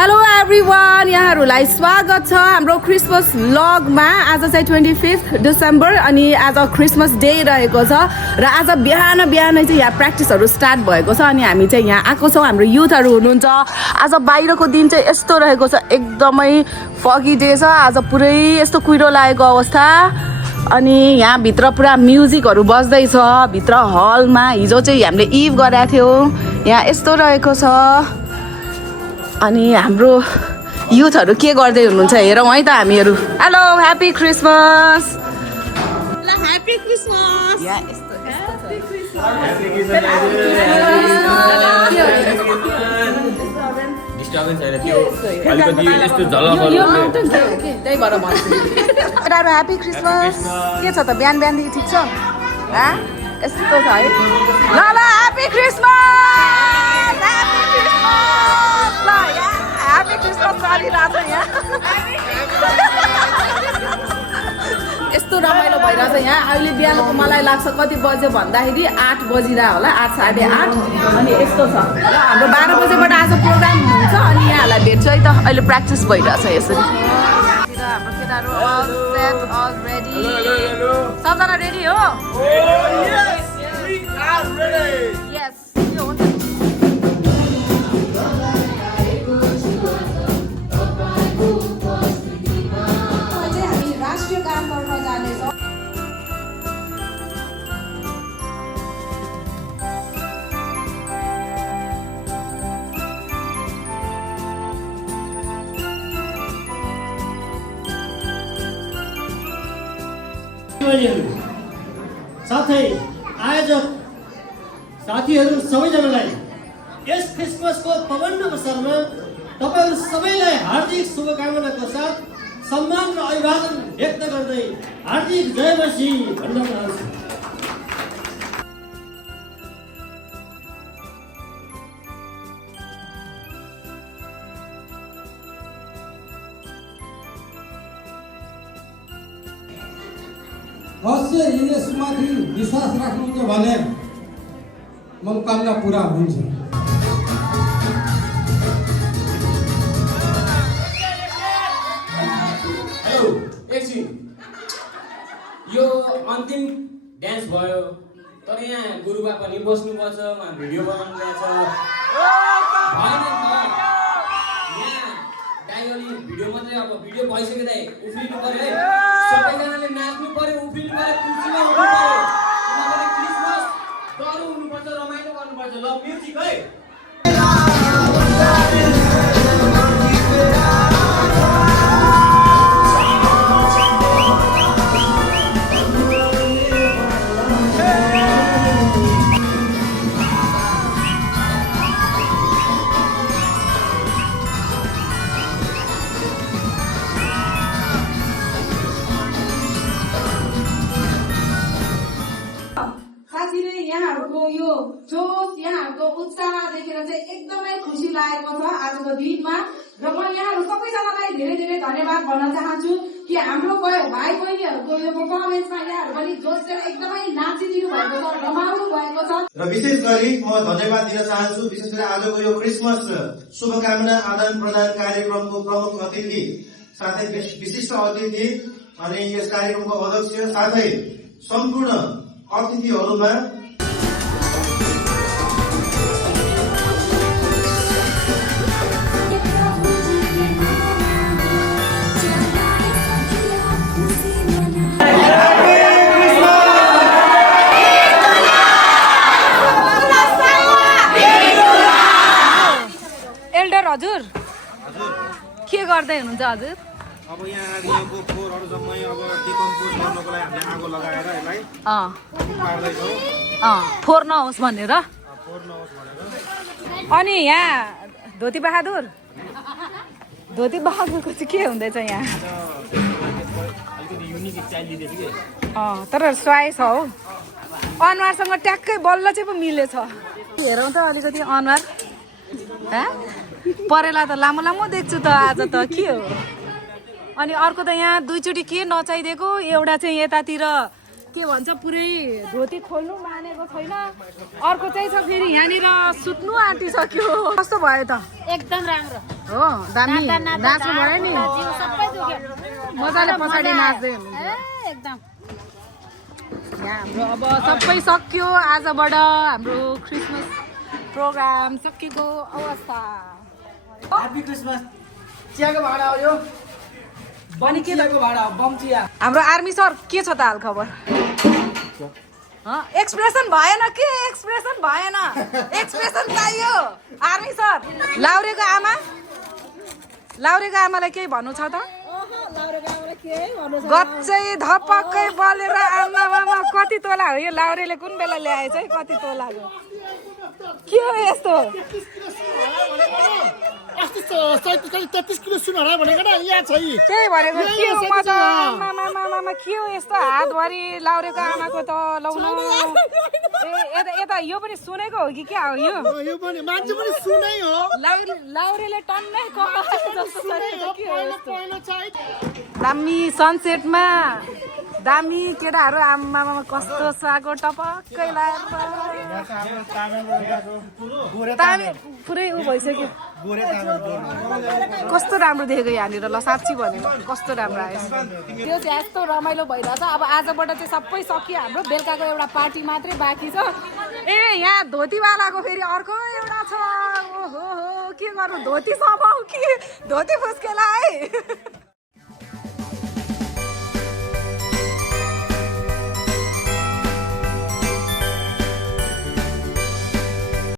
Hello everyone, यहाँहरूलाई स्वागत छ हाम्रो क्रिसमस व्लगमा। आज चाहिँ 25 डिसेम्बर अनि आज क्रिसमस डे रहेको छ र आज बिहान चाहिँ यहाँ प्र्याक्टिसहरू स्टार्ट भएको छ अनि हामी चाहिँ यहाँ आएको छौँ। हाम्रो युथहरू हुनुहुन्छ। आज बाहिरको दिन चाहिँ यस्तो रहेको छ, एकदमै फगी डे छ। आज पुरै यस्तो कुहिरो लागेको अवस्था अनि यहाँभित्र पुरा म्युजिकहरू बज्दैछ भित्र हलमा। हिजो चाहिँ हामीले इभ गरेको थियो। यहाँ यस्तो रहेको छ अनि हाम्रो युथहरू के गर्दै हुनुहुन्छ हेरौँ है त हामीहरू। Hello, happy Christmas. Happy Christmas. Happy Christmas. के छ त बिहानदेखि ठिक छ? यस्तो छ है। ल ल, ह्याप्पी क्रिसमस। ह्याप्पी क्रिसमस चलिरहेको छ यहाँ। यस्तो रमाइलो भइरहेछ यहाँ। अहिले बिहानको मलाई लाग्छ कति बज्यो भन्दाखेरि 8 बजिरहेको होला, 8 साढे 8। अनि यस्तो छ र हाम्रो 12 बजेबाट आज प्रोग्राम हुन्छ अनि यहाँहरूलाई भेट्छु है त। अहिले प्र्याक्टिस भइरहेछ यसरी। हाम्रो केटाहरू अल सेट, अल रेडी। सबजना रेडी हो? यस, यो हुन्छ। साथै आयोजक साथीहरू सबैजनालाई यस क्रिसमसको पवित्र अवसरमा तपाईहरु सबैलाई हार्दिक शुभकामनाका साथ सम्मान र अभिवादन व्यक्त गर्दै हार्दिक जय मसीह भन्न चाहन्छु। अवश्य यिनीहरूमाथि विश्वास राख्नुहुन्छ भने मनोकामना पुरा हुन्छ। हेलो, एकछिन, यो अन्तिम डान्स भयो तर यहाँ गुरुबा पनि बस्नुपर्छ, उहाँ भिडियो बनाउनु भएको छ। भएन यहाँ दाइले भिडियो मात्रै, अब भिडियो भइसक्यो दाइ, उफ्रिनु पर्यो है। सबैजनाले नाच्नु पर्यो, उफ्रिनु पर्यो, खुसीमा हुनु पर्यो। किनभने क्रिसमस डरो हुनुपर्छ, रमाइलो गर्नुपर्छ। ल म्युजिक है। यहाँहरूको यो जोस, यहाँहरूको उत्साह देखेर चाहिँ एकदमै खुसी लागेको छ आजको दिनमा। र म यहाँहरू सबैजनालाई धेरै धेरै धन्यवाद भन्न चाहन्छु कि हाम्रो भाइ बहिनीहरूको यो पर्फर्मेन्समा यहाँहरू पनि जोसेर एकदमै नाचिदिनु भएको छ, रमाउनु भएको छ। र विशेष गरी म धन्यवाद दिन चाहन्छु विशेष गरी आजको यो क्रिसमस शुभकामना आदान प्रदान कार्यक्रमको प्रमुख अतिथि साथै विशिष्ट अतिथि अनि यस कार्यक्रमको अध्यक्ष साथै सम्पूर्ण अतिथिहरूमा हजुर के गर्दै हुनुहुन्छ हजुर? अब यहाँको फोहोरहरू जम्मै अब डिकम्पोज गर्नको लागि हामीले आगो लगाएर यसलाई पार्दैछौँ। फोहोर नहोस् भनेर। फोहोर नहोस् भनेर। अनि यहाँ धोती बहादुर धोतीको चाहिँ के हुँदैछ यहाँ? अलिकति युनिक स्टाइल लिँदैछ कि। तर स्वाइ छ हौ। अनुहारसँग ट्याक्कै बल्ल चाहिँ पो मिलेछ। हेरौँ त अलिकति अनुहार। परेला त लामो लामो देख्छु त आज त के हो? अनि अर्को त यहाँ दुईचोटि के नचाइदिएको, एउटा चाहिँ यतातिर के भन्छ पुरै धोती खोल्नु मानेको छैन, अर्को चाहिँ छ फेरि यहाँनिर सुत्नु आँटिसक्यो। कस्तो भयो त? एकदम राम्रो। हो दामी नाच्नु भयो नि मजाले पछाडि नाच्दै एकदम यहाँ हाम्रो अब सबै सक्यो आजबाट हाम्रो क्रिसमस प्रोग्राम सकिएको अवस्था ह्याप्पी क्रिसमस चियाको भाडा हो यो बनी चियाको भाडा हो बम चिया हाम्रो आर्मी सर के छ त हाल खबर एक्सप्रेसन भएन के एक्सप्रेसन भएन एक्सप्रेसन चाहियो आर्मी सर लाउरेको आमालाई केही भन्नु छ त गच्चै धपक्कै बलेर आमा कति तोला हो यो लाउरेले कुन बेला ल्याएछ है कति तोला हो के हो यस्तो 33 किलो सुन हरा भनेको न यहाँ छ यी त्यही भनेको के हो मामा के हो यस्तो हातभरि लाउरेको आमाको त लाउन यता यो पनि सुनेको हो कि क्या हो यो पनि मान्छे पनि सुनै हो लाउरेले टन्नै जस्तो के हो यस्तो पहिलो चाहिँ दामी सनसेटमा दामी केटाहरू आमामा कस्तो साको टपक्कै लगाएर पुरै उ भइसक्यो कस्तो राम्रो देखेको यहाँनिर ल साँच्ची भन्यो कस्तो राम्रो आएछ त्यो चाहिँ यस्तो रमाइलो भइरहेछ अब आजबाट चाहिँ सबै सकियो हाम्रो बेलुकाको एउटा पार्टी मात्रै बाँकी छ ए यहाँ धोतीवालाको फेरि अर्को एउटा छ ओहो के गर्नु धोती समाउ कि धोती फुस्केला है